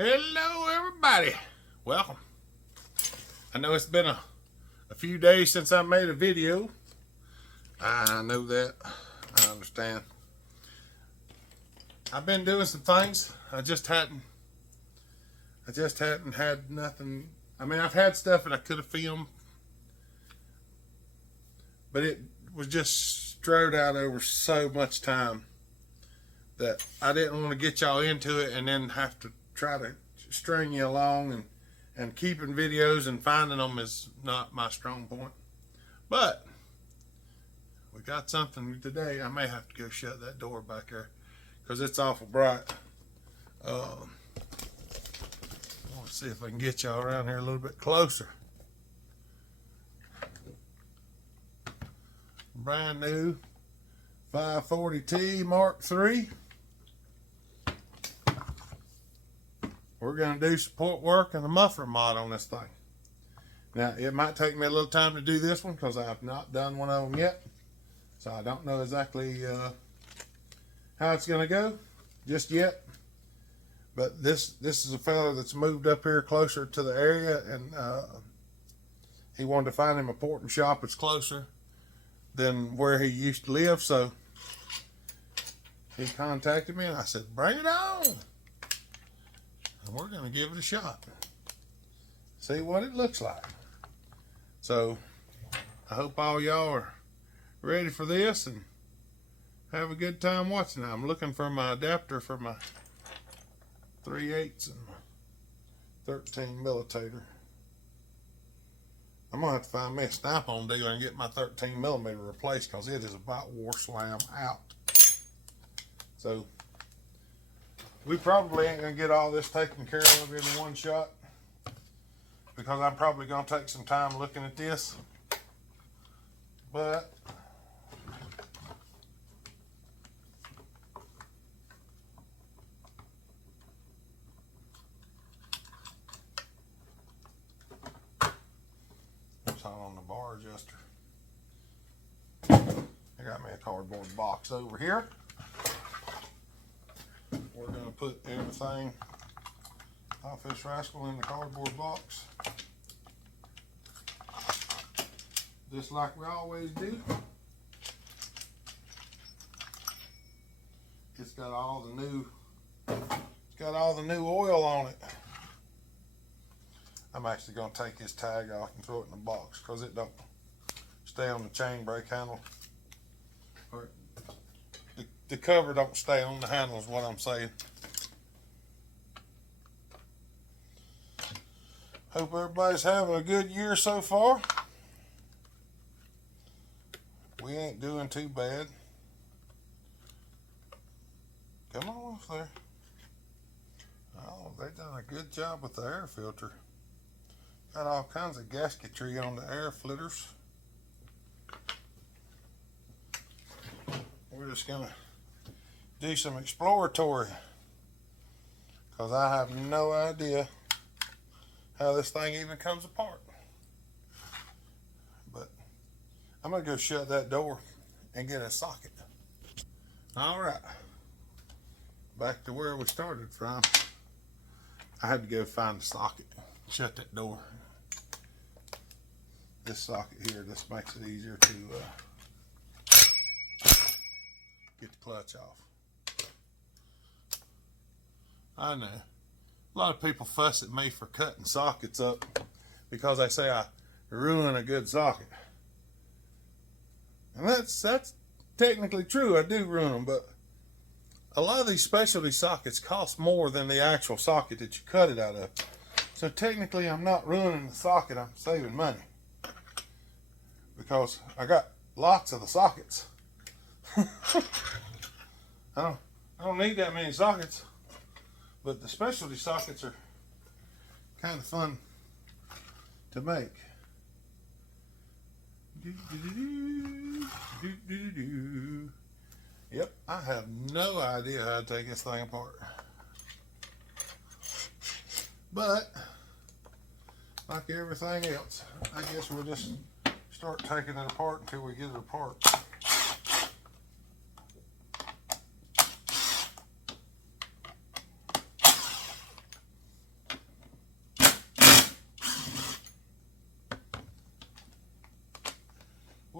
Hello everybody, welcome. I know it's been a few days since I made a video. I know that, I understand. I've been doing some things. I just hadn't had nothing. I mean, I've had stuff that I could have filmed, but it was just strode out over so much time that I didn't want to get y'all into it and then have to try to string you along, and keeping videos and finding them is not my strong point. But we got something today. I may have to go shut that door back there because it's awful bright. I want to see if I can get y'all around here a little bit closer. Brand new 540T Mark 3. We're going to do support work and a muffler mod on this thing. Now, it might take me a little time to do this one because I have not done one of them yet. So I don't know exactly how it's going to go just yet. But this is a fella that's moved up here closer to the area, and he wanted to find him a porting shop that's closer than where he used to live. So he contacted me and I said, bring it on. And we're going to give it a shot. See what it looks like. So I hope all y'all are ready for this and have a good time watching. I'm looking for my adapter for my 3/8 and my 13 millitator. I'm going to have to find me a snap-on dealer and get my 13 millimeter replaced because it is about war slam out. So we probably ain't going to get all this taken care of in one shot because I'm probably going to take some time looking at this. But it's all on the bar adjuster. I got me a cardboard box over here. We're going to put everything off this rascal in the cardboard box, just like we always do. It's got all the new oil on it. I'm actually going to take this tag off and throw it in the box because it don't stay on the chain brake handle. Or the cover don't stay on the handle is what I'm saying. Hope everybody's having a good year so far. We ain't doing too bad. Come on off there. Oh, they done a good job with the air filter. Got all kinds of gasketry on the air filters. We're just gonna do some exploratory because I have no idea how this thing even comes apart. But I'm gonna go shut that door and get a socket. All right, back to where we started from. I had to go find the socket, shut that door. This socket here, this makes it easier to get the clutch off. I know a lot of people fuss at me for cutting sockets up because they say I ruin a good socket, and that's technically true. I do ruin them, but a lot of these specialty sockets cost more than the actual socket that you cut it out of. So technically I'm not ruining the socket, I'm saving money because I got lots of the sockets. I don't need that many sockets, but the specialty sockets are kind of fun to make. Yep, I have no idea how to take this thing apart. But like everything else, I guess we'll just start taking it apart until we get it apart.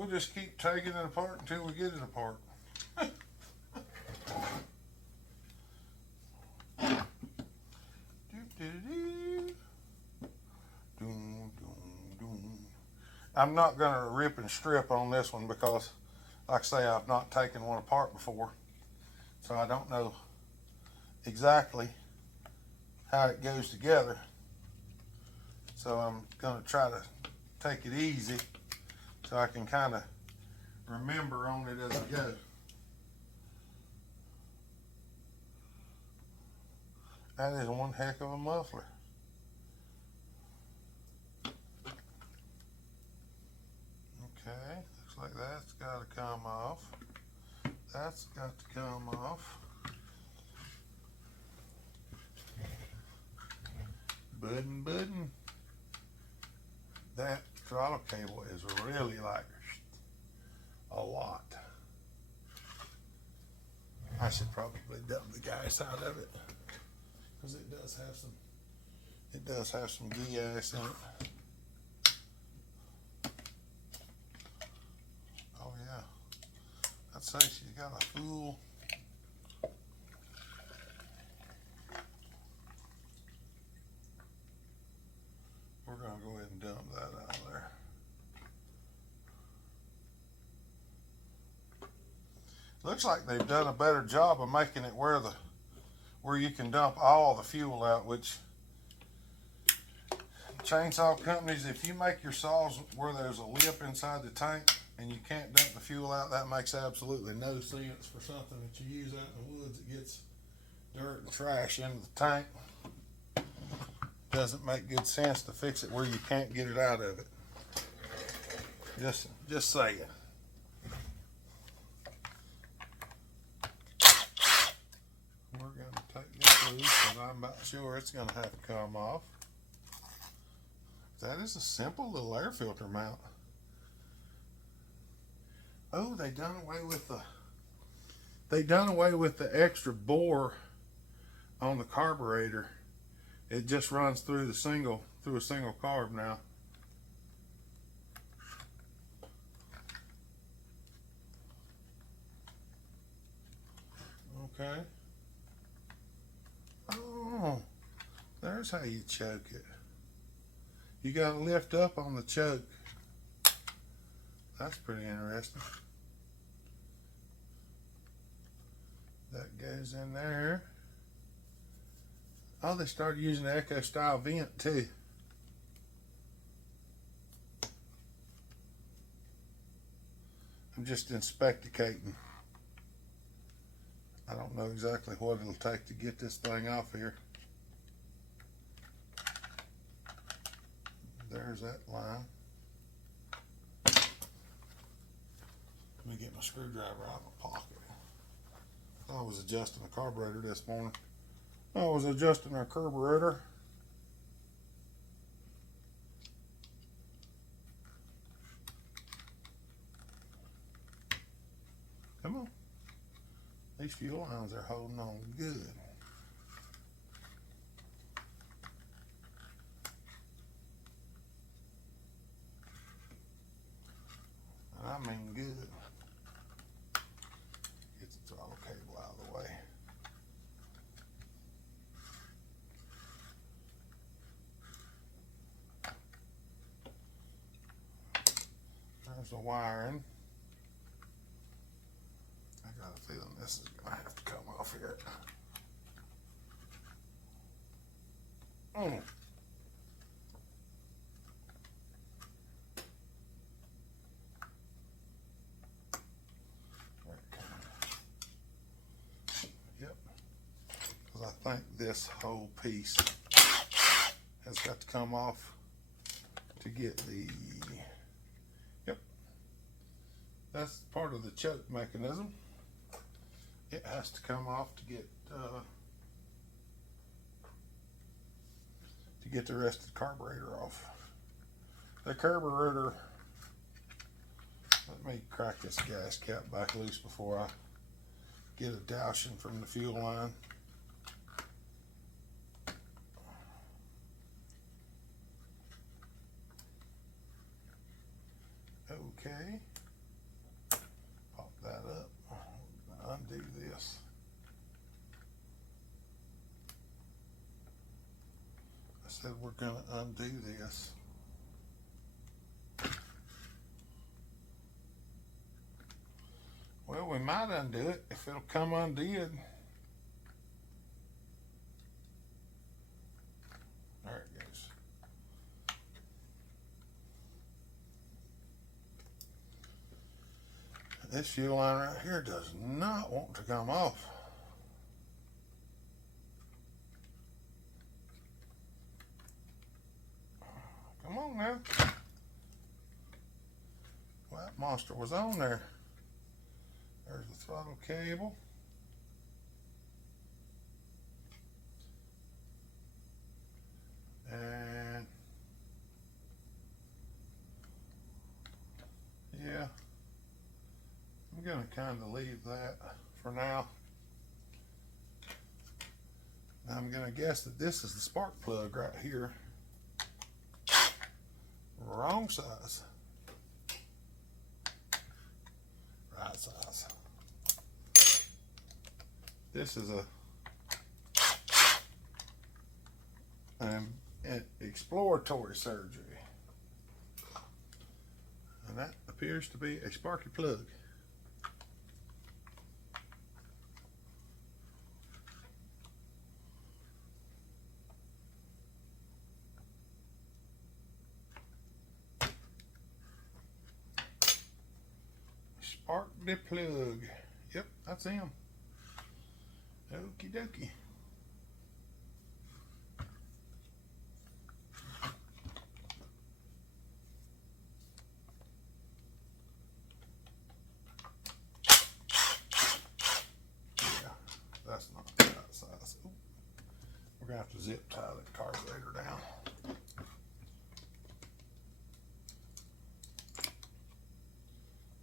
we'll just keep taking it apart until we get it apart. I'm not going to rip and strip on this one because, like I say, I've not taken one apart before. So I don't know exactly how it goes together. So I'm going to try to take it easy so I can kind of remember on it as I go. That is one heck of a muffler. Okay, looks like that's got to come off. That's got to come off. Budding. That throttle cable is really like a lot. I should probably dump the gas out of it because it does have some gas in it. Oh yeah, I'd say she's got a full. We're gonna go ahead and dump that out of there. Looks like they've done a better job of making it where you can dump all the fuel out, which chainsaw companies, if you make your saws where there's a lip inside the tank and you can't dump the fuel out, that makes absolutely no sense for something that you use out in the woods that gets dirt and trash into the tank. Doesn't make good sense to fix it where you can't get it out of it. Just saying. We're going to take this loose, and I'm about sure it's going to have to come off. That is a simple little air filter mount. Oh, they done away with the extra bore on the carburetor. It just runs through a single carb now. Okay. Oh, there's how you choke it. You gotta lift up on the choke. That's pretty interesting. That goes in there. Oh, they started using the Echo style vent too. I'm just inspecticating. I don't know exactly what it'll take to get this thing off here. There's that line. Let me get my screwdriver out of my pocket. I was adjusting the carburetor this morning. I was adjusting our carburetor. Come on. These fuel lines are holding on good. And I mean good. Get the throttle cable out of the way. There's the wiring. I got a feeling this is going to have to come off here. Yep. Because I think this whole piece has got to come off to get the. Yep. That's part of the choke mechanism. It has to come off to get the rest of the carburetor off. The carburetor, let me crack this gas cap back loose before I get a dousing from the fuel line. Okay. said we're going to undo this. Well, we might undo it if it'll come undid. There it goes. This fuel line right here does not want to come off. Come on now. Well, that monster was on there. There's the throttle cable. And yeah, I'm going to kind of leave that for now. I'm going to guess that this is the spark plug right here. Wrong size. Right size. This is an exploratory surgery. And that appears to be a sparky plug. Spark the plug. Yep, that's him. Okie dokie. Yeah, that's not the right size. Ooh. We're gonna have to zip tie that carburetor down.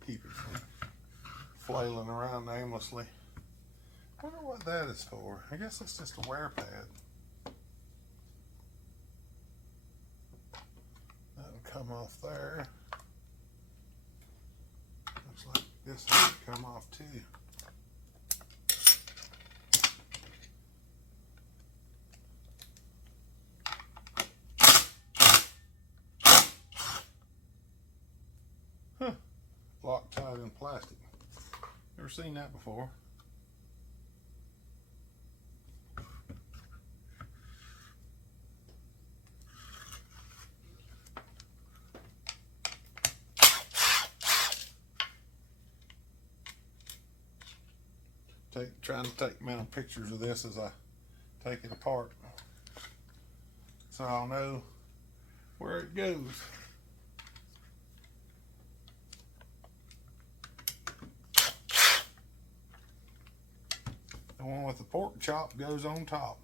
Keep it from flailing around aimlessly. I wonder what that is for. I guess it's just a wear pad. That'll come off there. Looks like this has to come off too. Huh. Loctite in plastic. Never seen that before. Trying to take mental pictures of this as I take it apart, so I'll know where it goes. The one with the pork chop goes on top.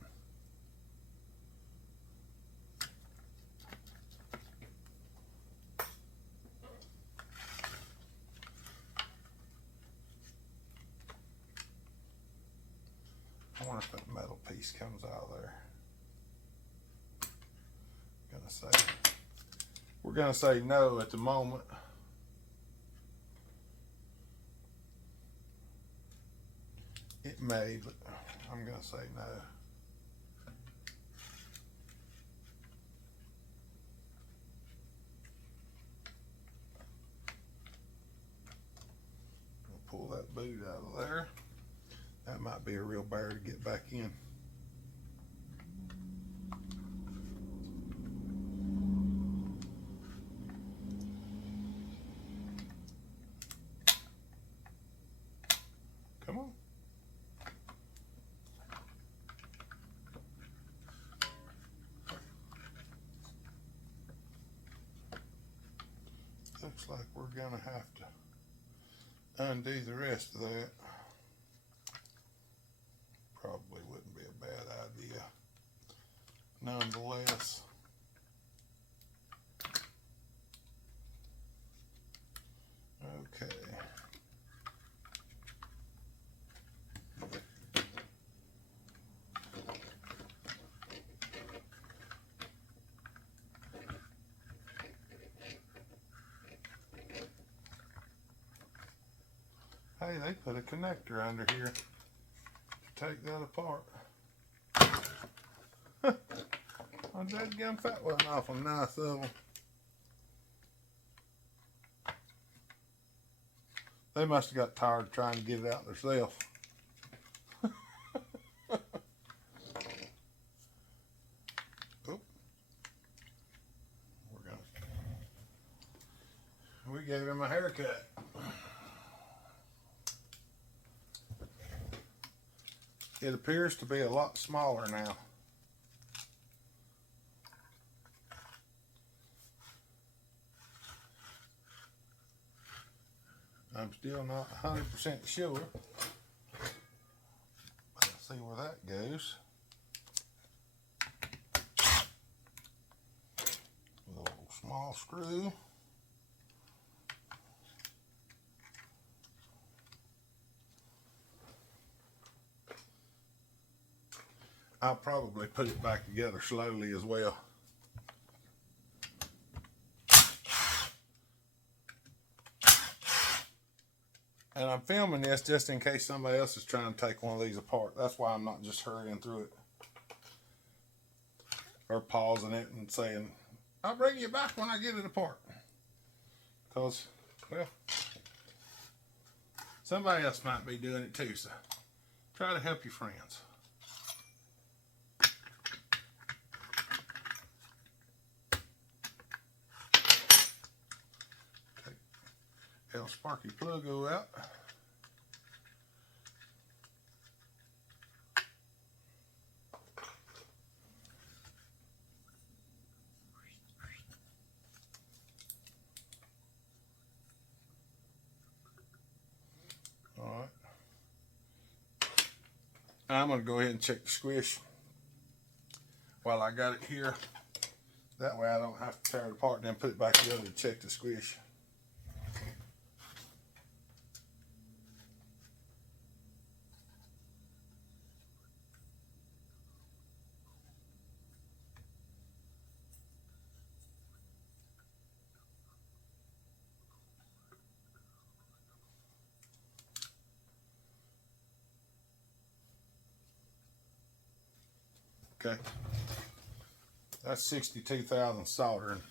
I wonder if that metal piece comes out of there. We're gonna say no at the moment. It may, but I'm gonna say no. Pull that boot out of there. That might be a real bear to get back in. Come on. Looks like we're gonna have to undo the rest of that. Probably wouldn't be a bad idea. Nonetheless, okay. Hey, they put a connector under here to take that apart. I that gum fat wasn't awful nice of them. They must have got tired of trying to get it out themselves. We gave him a haircut. It appears to be a lot smaller now. I'm still not 100% sure. Let's see where that goes. A little small screw. I'll probably put it back together slowly as well. And I'm filming this just in case somebody else is trying to take one of these apart. That's why I'm not just hurrying through it. Or pausing it and saying, I'll bring you back when I get it apart. Because, well, somebody else might be doing it too, so try to help your friends. Take sparky plug go out. All right. I'm going to go ahead and check the squish while I got it here. That way I don't have to tear it apart and then put it back together to check the squish. Okay, that's 62,000 soldering.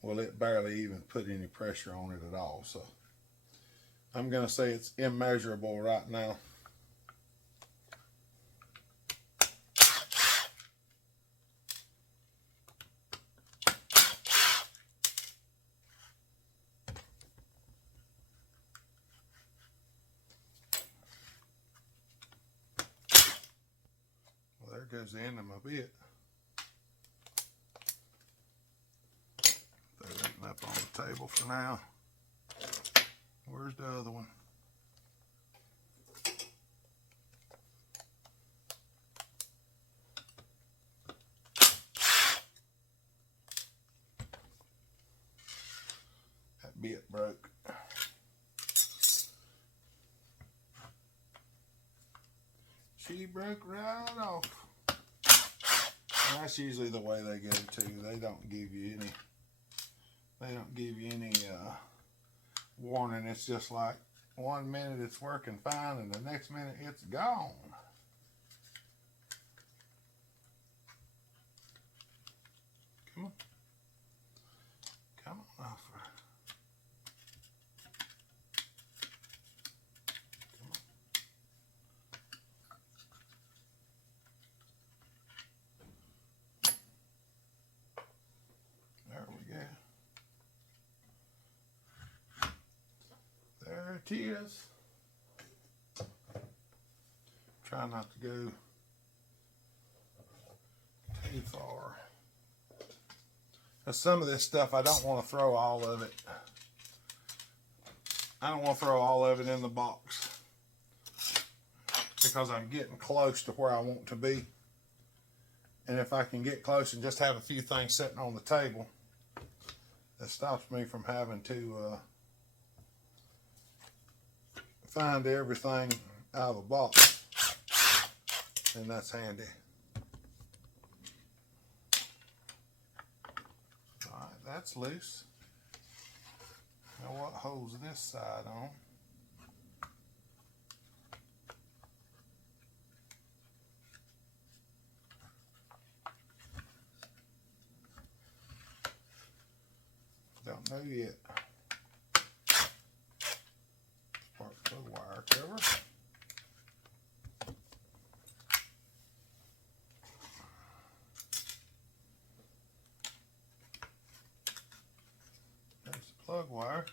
Well, it barely even put any pressure on it at all. So I'm going to say it's immeasurable right now. Well, there goes the end of my bit. Throw that up on the table for now. Where's the other one? That bit broke. She broke right off. And that's usually the way they go too. They don't give you any warning. It's just like 1 minute it's working fine and the next minute it's gone. Come on. Come on off. Come on. There we go. There it is. Try not to go too far. Now, some of this stuff I don't want to throw all of it. I don't want to throw all of it in the box because I'm getting close to where I want to be. And if I can get close and just have a few things sitting on the table, that stops me from having to find everything out of a box, and that's handy. All right, that's loose. Now what holds this side on? so yet. Spark plug wire cover. There's the plug wire.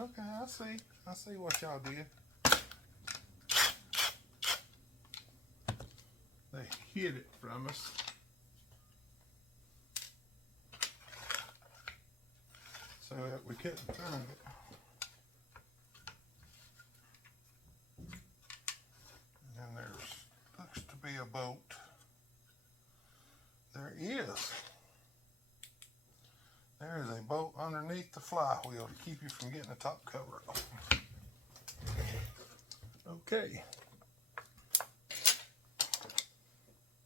Okay, I see what y'all did. They hid it from us. So that we couldn't find it. And then looks to be a bolt. There is. There is a bolt underneath the flywheel to keep you from getting the top cover off. Okay.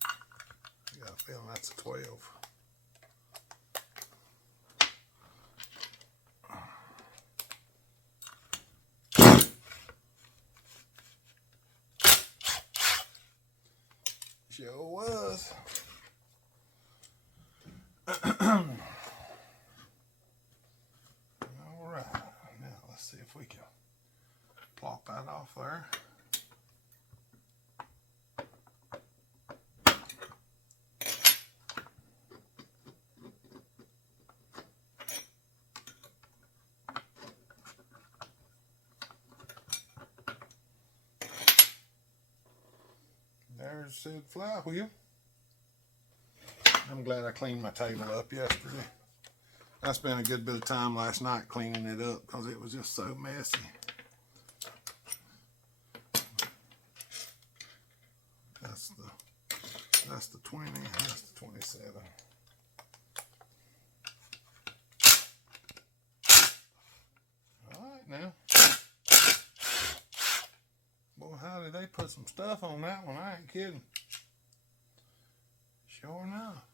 I got a feeling that's a 12. Sure was. Alright, now let's see if we can plop that off there. There's the flywheel. I'm glad I cleaned my table up yesterday. I spent a good bit of time last night cleaning it up because it was just so messy. That's the 20, that's the 27. Alright now. Boy, how did they put some stuff on that one? I ain't kidding. Sure enough.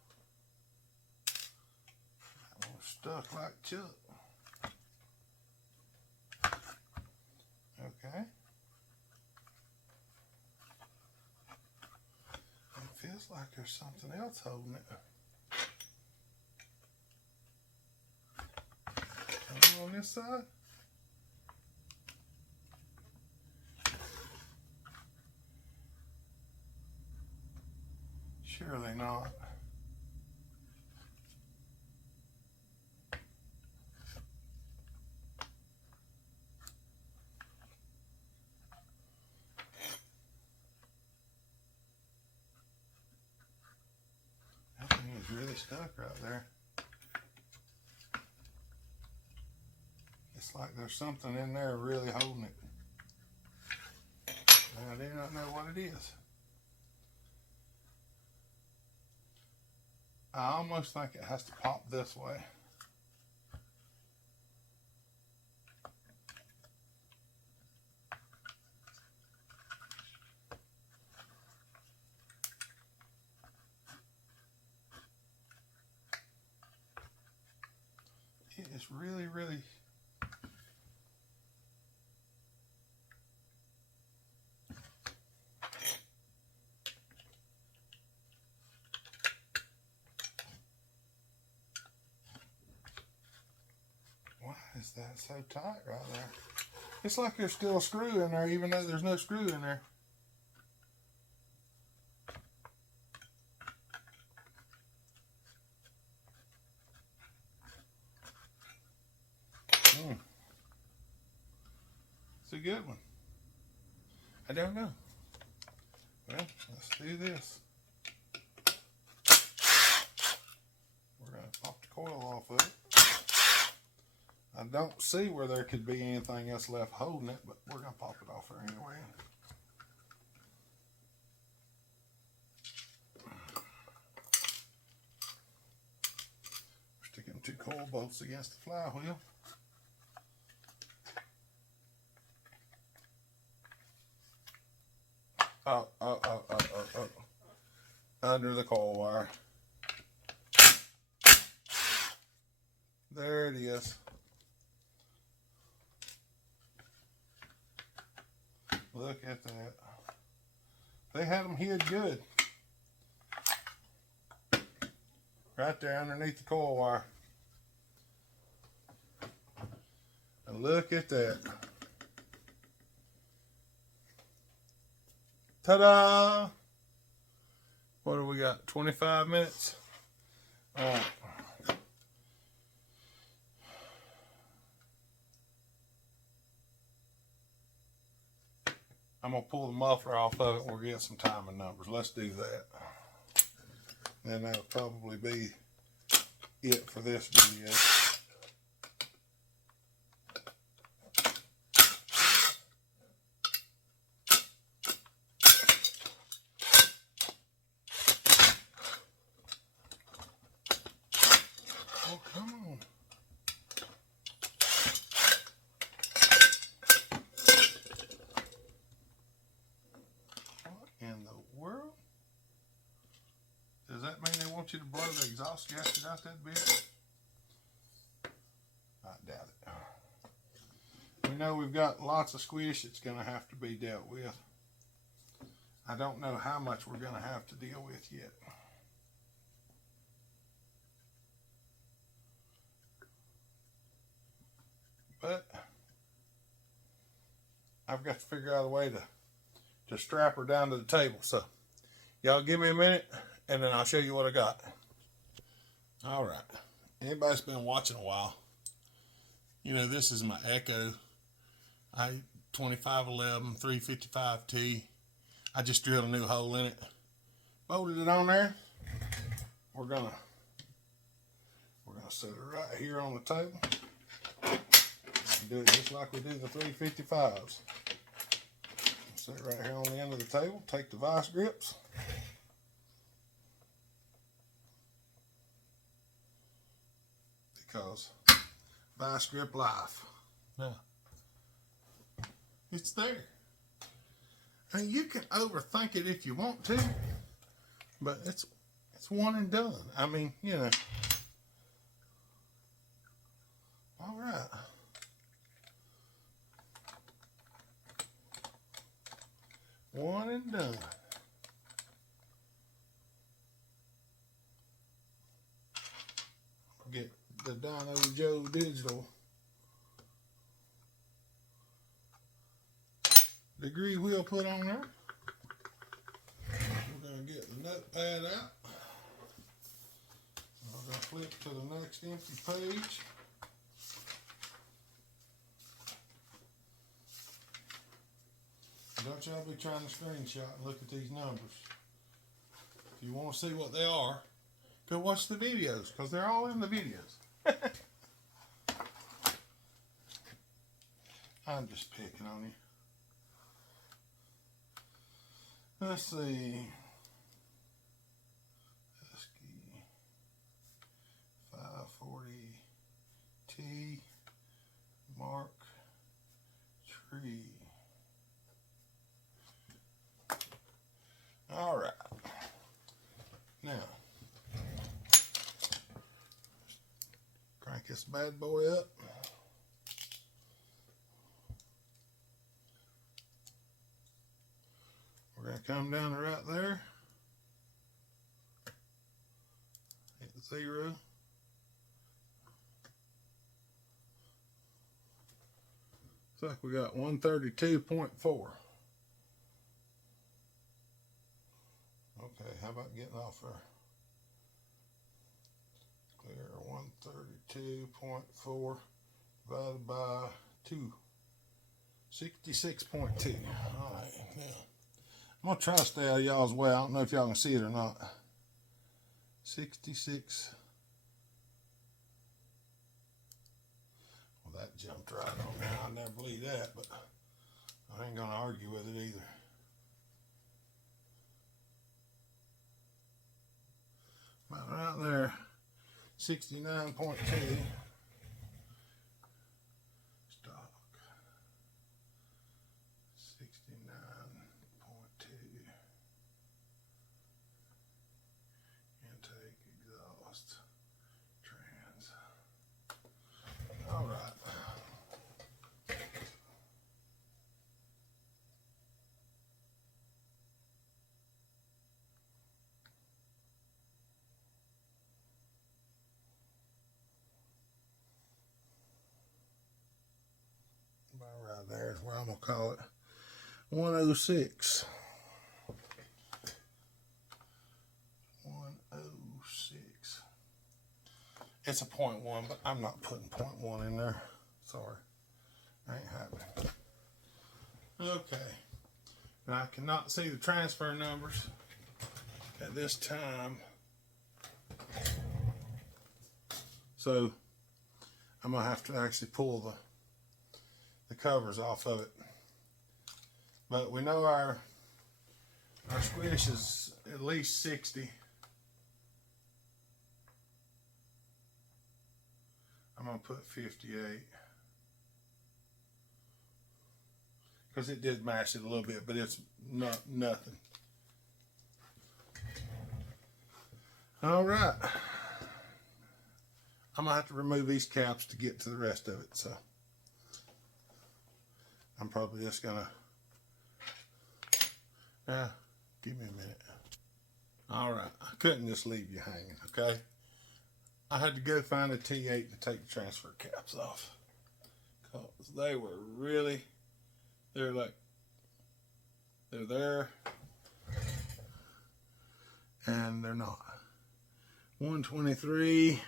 That one stuck like Chuck. Okay. It feels like there's something else holding it. Over on this side. Surely not. That thing is really stuck right there. It's like there's something in there really holding it. And I do not know what it is. I almost think it has to pop this way. It is really, really is that so tight right there? It's like there's still a screw in there even though there's no screw in there. It's a good one. I don't know. Well, let's do this. We're going to pop the coil off of it. I don't see where there could be anything else left holding it, but we're going to pop it off there anyway. We're sticking 2 coil bolts against the flywheel. Oh. Under the coil wire. There it is. Look at that. They had them hid good. right there underneath the coil wire. And look at that. Ta-da! What do we got? 25 minutes? All right. I'm going to pull the muffler off of it and we'll get some timing numbers. Let's do that. Then that'll probably be it for this video. Oh, come on. What in the world? Does that mean they want you to blow the exhaust gasket out that bit? I doubt it. We know we've got lots of squish that's going to have to be dealt with. I don't know how much we're going to have to deal with yet. But I've got to figure out a way to strap her down to the table. So y'all give me a minute and then I'll show you what I got. All right. Anybody's been watching a while, you know this is my Echo I-2511 355T. I just drilled a new hole in it, bolted it on there. We're gonna set it right here on the table. Do it just like we do the 355s. Set it right here on the end of the table. Take the vice grips. Because vice grip life. Now, it's there. And you can overthink it if you want to, but it's one and done. I mean, you know. All right. One and done. Get the Dino Joe digital degree wheel put on there. We're going to get the notepad out. I'm going to flip to the next empty page. Don't y'all be trying to screenshot and look at these numbers. If you want to see what they are, go watch the videos, because they're all in the videos. I'm just picking on you. Let's see. Husky 540T mark 3. All right. Now, crank this bad boy up. We're going to come down to right there. Hit 0. Looks like we got 132.4. Okay, how about getting off there? Clear 132.4 divided by 2. 66.2. Alright, now I'm going to try to stay out of y'all's way. I don't know if y'all can see it or not. 66. Well, that jumped right on there. I never believe that, but I ain't going to argue with it either. About right there, 69.2. Stock. 69.2. Intake, exhaust, trans. All right. what I'm gonna call it. 106. 106. It's a 0.1, but I'm not putting 0.1 in there. Sorry. Ain't happening. Okay. And I cannot see the transfer numbers at this time. So I'm gonna have to actually pull the covers off of it. But we know our squish is at least 60. I'm gonna put 58. Because it did mash it a little bit, but it's not nothing. All right. I'm gonna have to remove these caps to get to the rest of it, so I'm probably just gonna, give me a minute. All right, I couldn't just leave you hanging, okay? I had to go find a T8 to take the transfer caps off, because they were really, they're there, and they're not. 123.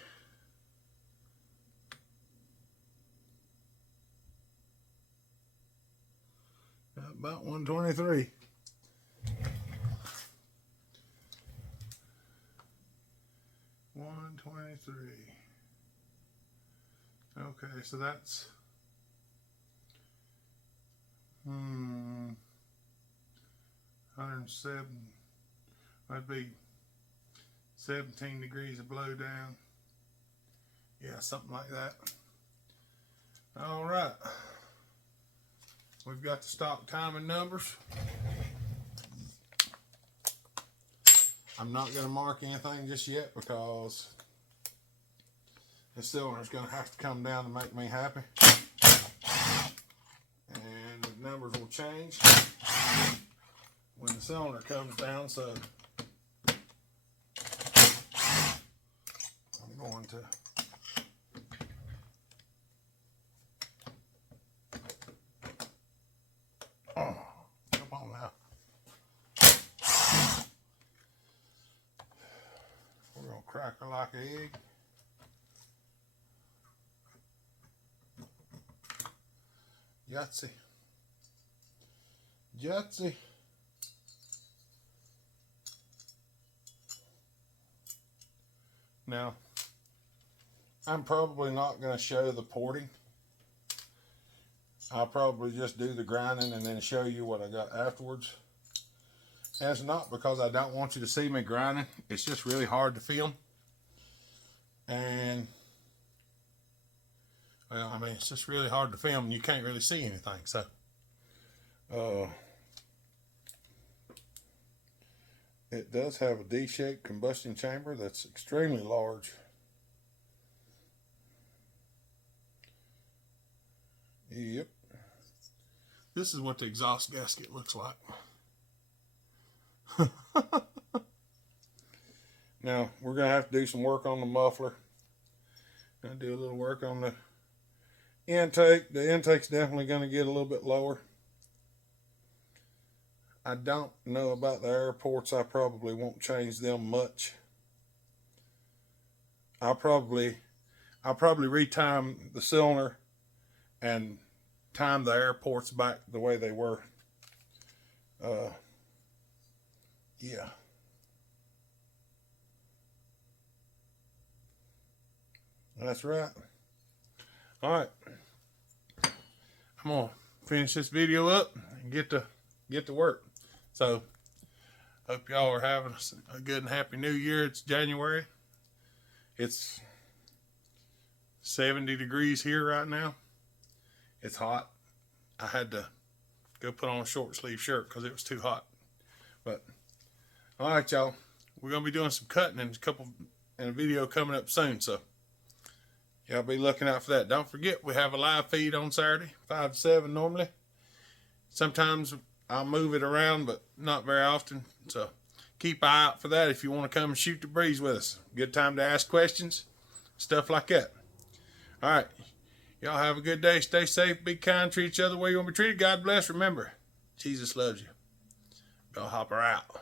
About 123. Okay, so that's 107. That'd be 17 degrees of blow down. Yeah, something like that. All right. We've got the stock timing numbers. I'm not going to mark anything just yet because the cylinder's going to have to come down to make me happy. And the numbers will change when the cylinder comes down, so I'm going to come on now. We're going to crack her like an egg. Yahtzee. Yahtzee. Now, I'm probably not going to show the porting. I'll probably just do the grinding and then show you what I got afterwards. And it's not because I don't want you to see me grinding. It's just really hard to film. And, well, I mean, it's just really hard to film and you can't really see anything. So, it does have a D-shaped combustion chamber that's extremely large. Yep. This is what the exhaust gasket looks like. Now, we're going to have to do some work on the muffler. Going to do a little work on the intake. The intake's definitely going to get a little bit lower. I don't know about the air ports. I probably won't change them much. I'll probably retime the cylinder and time the air ports back the way they were. Yeah. That's right. All right. I'm gonna finish this video up and get to work. So, hope y'all are having a good and happy new year. It's January. It's 70 degrees here right now. It's hot. I had to go put on a short sleeve shirt because it was too hot. But, all right, y'all. We're going to be doing some cutting in a video coming up soon. So, y'all be looking out for that. Don't forget, we have a live feed on Saturday, 5 to 7 normally. Sometimes I'll move it around, but not very often. So keep an eye out for that if you want to come and shoot the breeze with us. Good time to ask questions, stuff like that. All right. Y'all have a good day. Stay safe. Be kind. Treat each other the way you want to be treated. God bless. Remember, Jesus loves you. Bellhopper out.